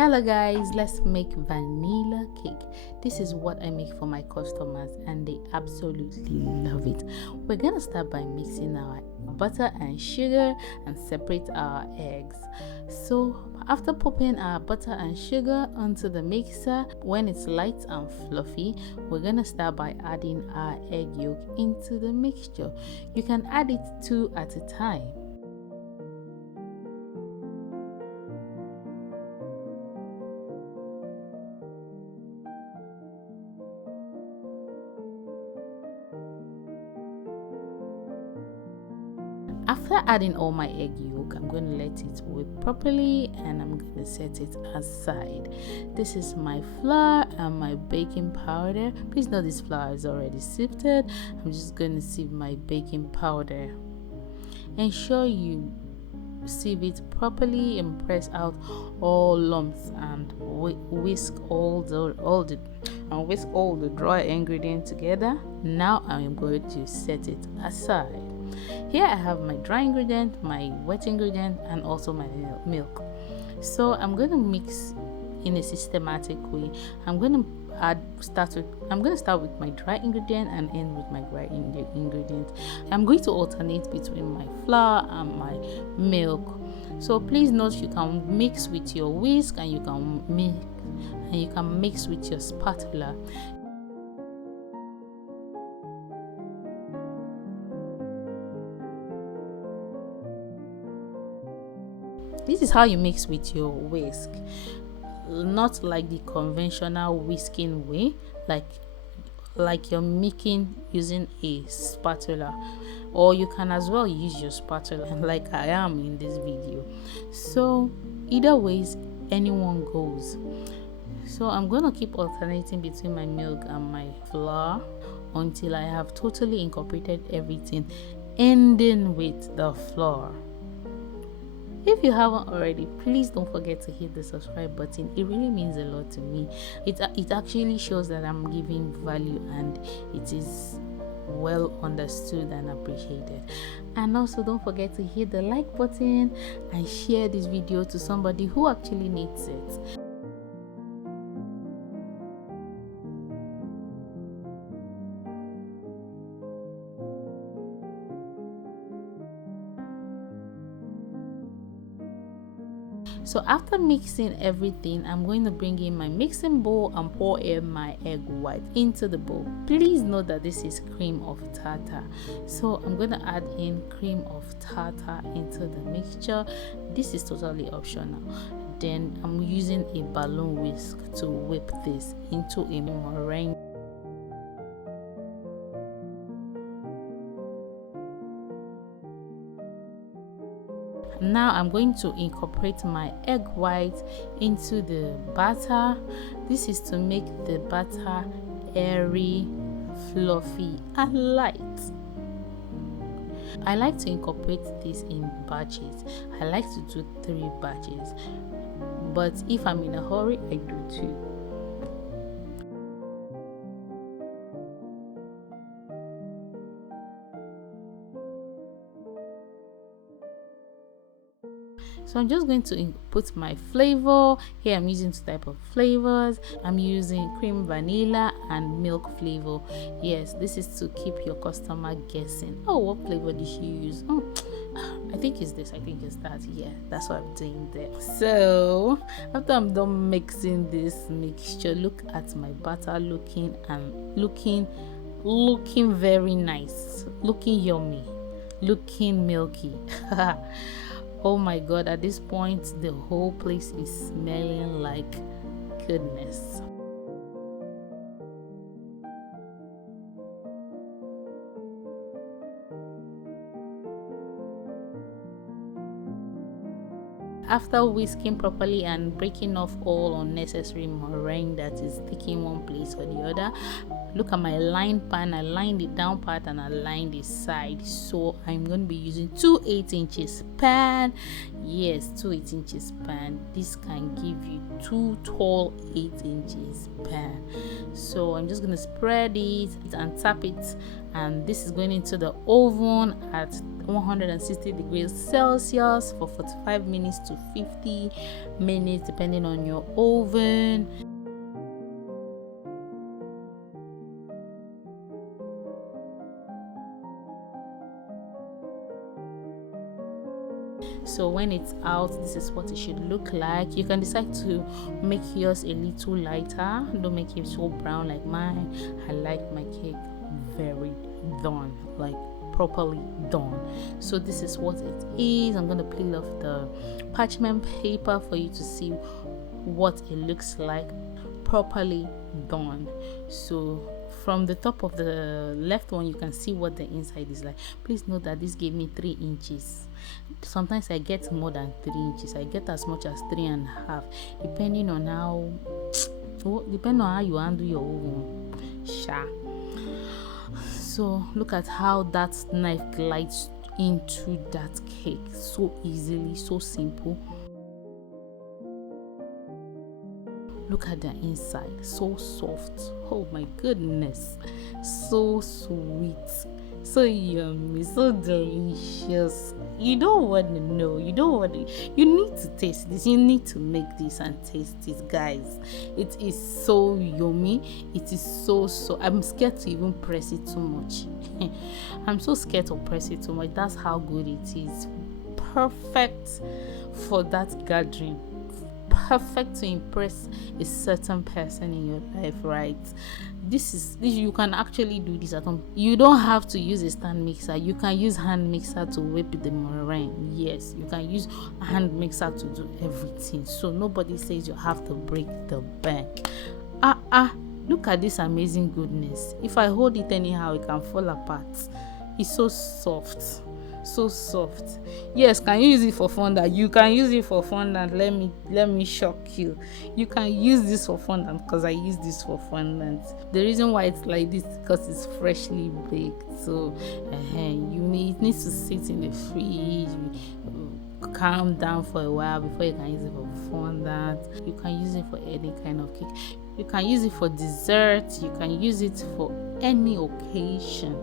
Hello guys, let's make vanilla cake. This is what I make for my customers and they absolutely love it. We're gonna start by mixing our butter and sugar and separate our eggs. So after popping our butter and sugar onto the mixer, when it's light and fluffy, we're gonna start by adding our egg yolk into the mixture. You can add it 2 at a time. After adding all my egg yolk, I'm going to let it whip properly and I'm going to set it aside. This is my flour and my baking powder. Please note this flour is already sifted. I'm just going to sieve my baking powder. Ensure you sieve it properly and press out all lumps and whisk all the dry ingredients together. Now I am going to set it aside. Here I have my dry ingredient, my wet ingredient, and also my milk. So I'm going to mix in a systematic way. I'm going to start with my dry ingredient and end with my dry ingredient. I'm going to alternate between my flour and my milk. So please note you can mix with your whisk and you can mix with your spatula. This is how you mix with your whisk, not like the conventional whisking way, like you're making using a spatula, or you can as well use your spatula like I am in this video. So either ways, anyone goes. So I'm going to keep alternating between my milk and my flour until I have totally incorporated everything, ending with the flour. If you haven't already, please don't forget to hit the subscribe button. It really means a lot to me. It actually shows that I'm giving value and it is well understood and appreciated. And also don't forget to hit the like button and share this video to somebody who actually needs it. So after mixing everything, I'm going to bring in my mixing bowl and pour in my egg white into the bowl. Please note that this is cream of tartar. So I'm going to add in cream of tartar into the mixture. This is totally optional. Then I'm using a balloon whisk to whip this into a meringue. Now I'm going to incorporate my egg white into the batter. This is to make the batter airy, fluffy and light. I like to incorporate this in batches. I like to do 3 batches, but if I'm in a hurry, I do 2. So I'm just going to put my flavor. Here I'm using 2 types of flavors. I'm using cream vanilla and milk flavor. Yes, this is to keep your customer guessing. Oh, what flavor did she use? Oh, I think it's this, I think it's that. Yeah, that's what I'm doing there. So after I'm done mixing this mixture, look at my butter looking very nice, looking yummy, looking milky. Oh my god, at this point the whole place is smelling like goodness. After whisking properly and breaking off all unnecessary meringue that is sticking one place or the other, Look at my line pan. I lined the down part and I lined the side. So I'm going to be using 2 8-inches pan. Yes, 2 8-inches pan. This can give you 2 tall 8-inches pan. So I'm just going to spread it and tap it, and this is going into the oven at 160 degrees Celsius for 45 minutes to 50 minutes depending on your oven. So when it's out, this is what it should look like. You can decide to make yours a little lighter. Don't make it so brown like mine. I like my cake very done, like properly done. So this is what it is. I'm going to peel off the parchment paper for you to see what it looks like properly done. So from the top of the left one, you can see what the inside is like. Please note that this gave me 3 inches. Sometimes I get more than 3 inches. I get as much as 3.5, depending on how you handle your oven. So look at how that knife glides into that cake so easily, so simple. Look at the inside, so soft. Oh my goodness, so sweet, so yummy, so delicious. You don't want to know, you need to taste this. You need to make this and taste it, guys. It is so yummy. It is so I'm scared to even press it too much. I'm so scared to press it too much. That's how good it is. Perfect for that gathering, perfect to impress a certain person in your life, right? This you can actually do this at home. You don't have to use a stand mixer. You can use hand mixer to whip the meringue. Yes, you can use a hand mixer to do everything. So nobody says you have to break the bank. Look at this amazing goodness. If I hold it anyhow, it can fall apart. It's so soft, so soft. Yes, can you use it for fondant? You can use it for fondant. Let me shock you. You can use this for fondant because I use this for fondant. The reason why it's like this is because it's freshly baked. So it needs to sit in the fridge, calm down for a while before you can use it for fondant. You can use it for any kind of cake. You can use it for dessert. You can use it for any occasion.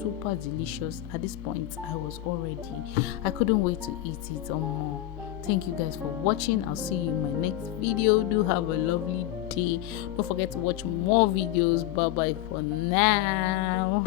Super delicious. At this point I couldn't wait to eat it more. Thank you guys for watching. I'll see you in my next video. Do have a lovely day. Don't forget to watch more videos. Bye bye for now.